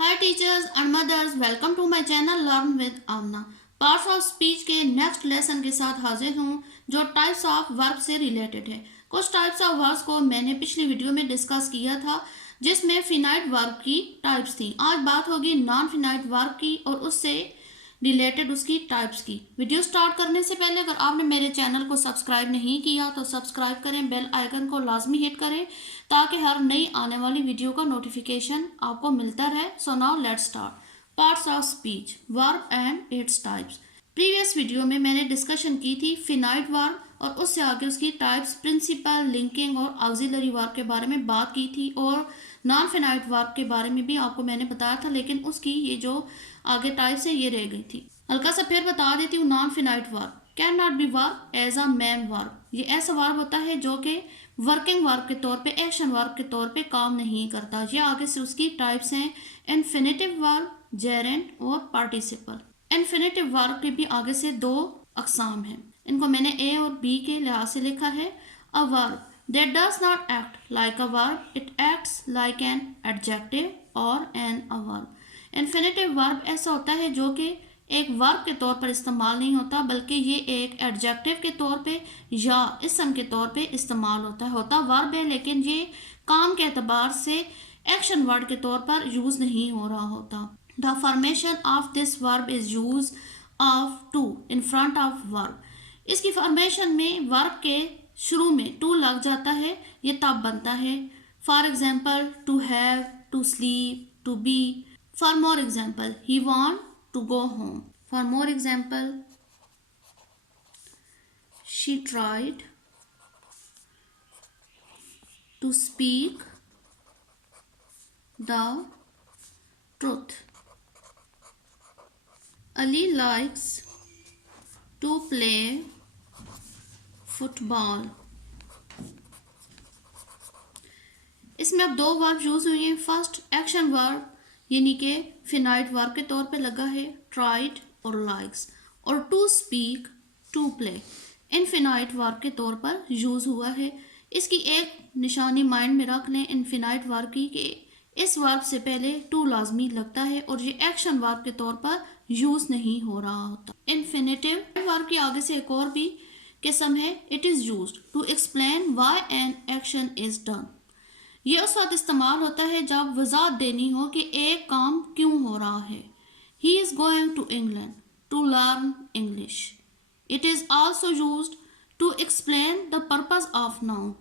Hi teachers and mothers, welcome to my channel learn with Aamna. Parts of speech के next lesson के साथ हाजिर हूँ जो टाइप्स ऑफ वर्ब से रिलेटेड है। कुछ टाइप्स ऑफ वर्ब्स को मैंने पिछली वीडियो में डिस्कस किया था जिसमें फिनाइट वर्ब की टाइप्स थी। आज बात होगी नॉन फिनाइट वर्ब की और उससे रिलेटेड उसकी टाइप्स की। वीडियो स्टार्ट करने से पहले अगर आपने मेरे चैनल को सब्सक्राइब नहीं किया तो सब्सक्राइब करें, बेल आइकन को लाजमी हिट करें ताकि हर नई आने वाली वीडियो का नोटिफिकेशन आपको मिलता रहे। So now let's start. Parts of speech, verb and its types. Previous video में मैंने डिस्कशन की थी फिनाइट वर्ब और उससे आगे उसकी टाइप्स, प्रिंसिपल, लिंकिंग और ऑक्सिलरी वर्ब के बारे में बात की थी और नॉन फिनाइट वर्ब के बारे में भी आपको मैंने बताया था, लेकिन उसकी ये जो आगे टाइप्स है ये रह गई थी। हल्का सा फिर बता देती हूँ। Non finite verb can not be verb as a main verb. ये ऐसा वर्ब होता है जो कि वर्किंग वर्ब के तौर पे, एक्शन वर्ब के तौर पे काम नहीं करता। ये आगे से उसकी टाइप्स हैं इन्फिनेटिव वर्ब, जेरेंड और पार्टिसिपल। इन्फिनेटिव वर्ब के भी आगे से दो अकसाम हैं। इनको मैंने ए और बी के लिहाज से लिखा है। A verb that does not act like a verb, it acts like an adjective or an a verb. Infinitive verb ऐसा होता है जो कि एक वर्ब के तौर पर इस्तेमाल नहीं होता बल्कि ये एक एडजेक्टिव के तौर पे या इसम के तौर पे इस्तेमाल होता वर्ब है, लेकिन ये काम के एतबार से एक्शन वर्ड के तौर पर यूज़ नहीं हो रहा होता। The formation of this verb is use of to in front of verb. इसकी फॉर्मेशन में वर्ब के शुरू में टू लग जाता है, ये तब बनता है। For example to have, to sleep, to be. For more example he want to go home. For more example she tried to speak the truth. Ali likes to play football. इसमें अब दो वर्ब यूज हुई हैं। First action verb यानी कि finite verb के तौर पे लगा है ट्राइड और लाइक्स, और to speak, to play infinite verb के तौर पर यूज हुआ है। इसकी एक निशानी माइंड में रख लें इनफिनाइट वर्ब की कि इस वर्ब से पहले टू लाजमी लगता है और ये एक्शन वर्ब के तौर पर यूज नहीं हो रहा होता। इन्फिनेटिव वर्ब की आगे से एक और भी किस्म है it is used to explain why an action is done. ये उस वक्त इस्तेमाल होता है जब वजाहत देनी हो कि एक काम क्यों हो रहा है। He is going to England to learn English. It is also used to explain the purpose of noun.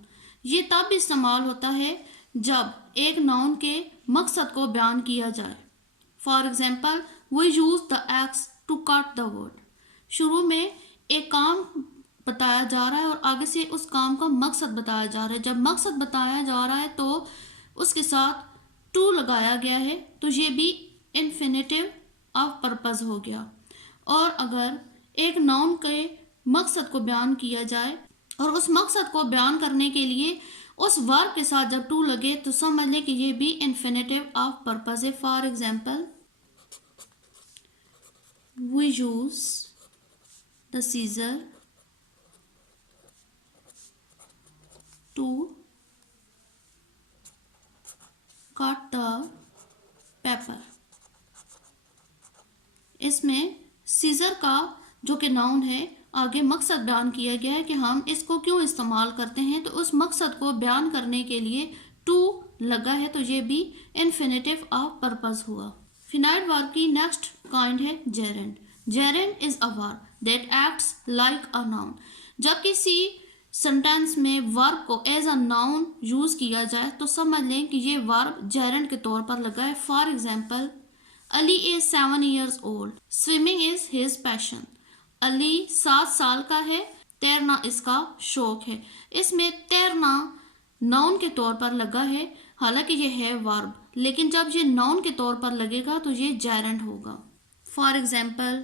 ये तब इस्तेमाल होता है जब एक नाउन के मकसद को बयान किया जाए। For example we use the axe to cut the word. शुरू में एक काम बताया जा रहा है और आगे से उस काम का मकसद बताया जा रहा है। जब मकसद बताया जा रहा है तो उसके साथ टू लगाया गया है, तो ये भी इन्फिनेटिव ऑफ पर्पस हो गया। और अगर एक नाउन के मकसद को बयान किया जाए और उस मकसद को बयान करने के लिए उस वर्ब के साथ जब टू लगे तो समझ लें कि ये भी इन्फिनेटिव ऑफ पर्पस है। For example we use the scissor to cut the paper. इसमें सीजर का जो कि नाउन है आगे मकसद बयान किया गया है कि हम इसको क्यों इस्तेमाल करते हैं, तो उस मकसद को बयान करने के लिए टू लगा है, तो ये भी इन्फिनेटिव ऑफ पर्पस हुआ। फिनाइट वर्ब की नेक्स्ट काइंड है gerund. Gerund is a verb that acts like a noun. जब किसी सेंटेंस में वर्ब को एज अ नाउन यूज किया जाए तो समझ लें कि ये वर्ब जेरेंड के तौर पर लगा है। For example Ali is 7 years old, swimming is his passion. Ali 7 साल का है, तैरना इसका शौक है। इसमें तैरना नाउन के तौर पर लगा है, हालांकि ये है वर्ब, लेकिन जब ये नाउन के तौर पर लगेगा तो ये जेरेंड होगा। For example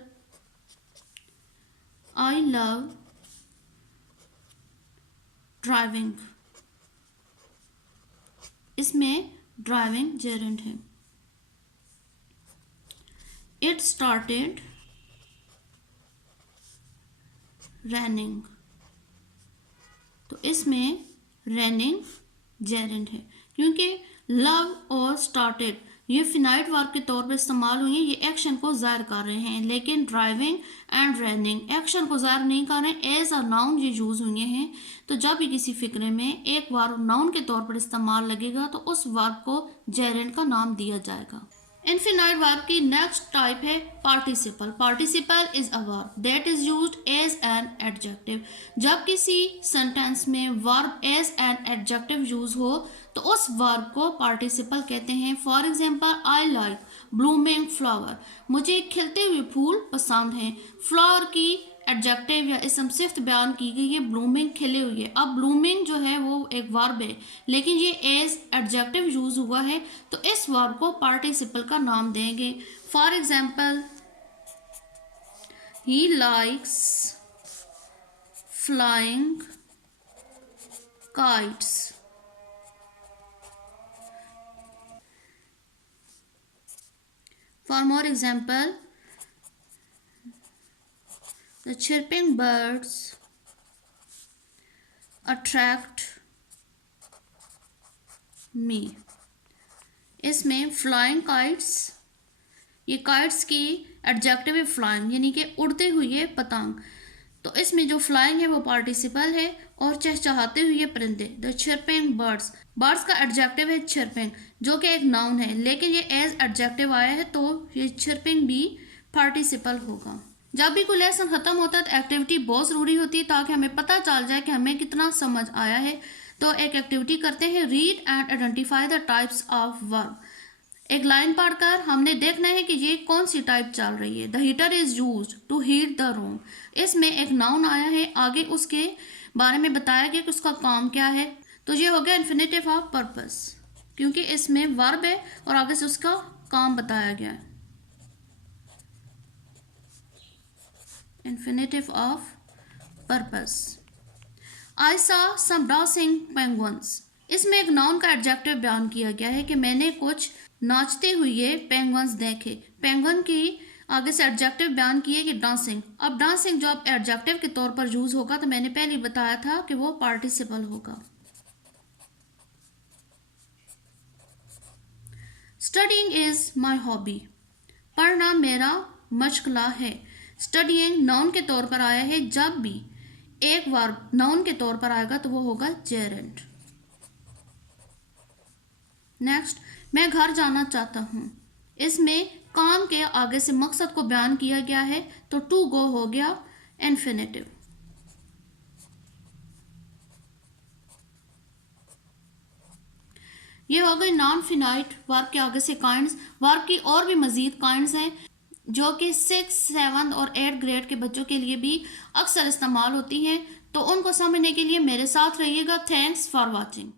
I love driving. इसमें ड्राइविंग जेरेंड है। इट स्टार्टेड रनिंग, तो इसमें रनिंग जेरेंट है, क्योंकि लव और स्टार्टेड ये फिनाइट वर्ब के तौर पर इस्तेमाल हुई हैं, ये एक्शन को ज़ाहिर कर रहे हैं, लेकिन ड्राइविंग एंड रनिंग एक्शन को ज़ाहिर नहीं कर रहे, एज अ नाउन ये यूज़ हुए हैं। तो जब भी किसी फिक्रे में एक वर्ब नाउन के तौर पर इस्तेमाल लगेगा तो उस वर्ब को जेरेंट का नाम दिया जाएगा। इनफिनाइट वर्ब की नेक्स्ट टाइप है participle. Participle is a verb that is used as an adjective. जब किसी सेंटेंस में verb as an adjective use हो तो उस वर्ब को पार्टिसिपल कहते हैं। For example, I like blooming flower, मुझे खिलते हुए फूल पसंद हैं। फ्लावर की एडजेक्टिव या इसम सिफ्त बयान की गई है, ब्लूमिंग खिले हुए। अब ब्लूमिंग जो है वो एक वर्ब है, लेकिन ये एज एडजेक्टिव यूज हुआ है, तो इस वर्ब को पार्टिसिपल का नाम देंगे। For example, he likes flying kites. For more example, the chirping birds attract me। इसमें फ्लाइंग काइट्स, ये काइट्स की एडजेक्टिव है फ्लाइंग, यानी कि उड़ते हुए पतंग। तो इसमें जो फ्लाइंग है वो पार्टिसिपल है और चहचहाते हुए परिंदे, द चिरपिंग बर्ड्स। बर्ड्स का एडजेक्टिव है चिरपिंग, जो कि एक नाउन है, लेकिन ये एज एडजेक्टिव आया है तो ये चिरपिंग भी पार्टिसिपल होगा। जब भी कोई लेसन ख़त्म होता है तो एक्टिविटी बहुत ज़रूरी होती है, ताकि हमें पता चल जाए कि हमें कितना समझ आया है। तो एक एक्टिविटी करते हैं, read and identify the types of verb. एक लाइन पढ़कर हमने देखना है कि ये कौन सी टाइप चल रही है। The heater is used to heat the room. इसमें एक नाउन आया है, आगे उसके बारे में बताया गया कि उसका काम क्या है। तो ये हो गया इन्फिनेटिव ऑफ पर्पस, क्योंकि इसमें वर्ब है और आगे से उसका काम बताया गया है। Infinitive of purpose। I saw some dancing penguins। इसमें एक नाउन का एडजेक्टिव बयान किया गया है कि मैंने कुछ नाचते हुए पेंगुइन्स देखे। पेंगुइन की आगे से एडजेक्टिव बयान किए कि डांसिंग। अब डांसिंग जो अब एडजेक्टिव के तौर पर यूज होगा तो मैंने पहले बताया था कि वो पार्टिसिपल होगा। स्टडीइंग इज माई हॉबी, पढ़ना मेरा मशगला है। स्टडीइंग नाउन के तौर पर आया है, जब भी एक वर्ब नाउन के तौर पर आएगा तो वो होगा जेरेंट। नेक्स्ट, मैं घर जाना चाहता हूँ। इसमें काम के आगे से मकसद को बयान किया गया है, तो टू गो हो गया इन्फिनेटिव। ये हो गई नॉन फिनाइट वर्ब के आगे से काइंड्स। वर्ब की और भी मजीद काइंड्स हैं जो कि 6, 7 और 8 ग्रेड के बच्चों के लिए भी अक्सर इस्तेमाल होती हैं, तो उनको समझने के लिए मेरे साथ रहिएगा। Thanks for watching.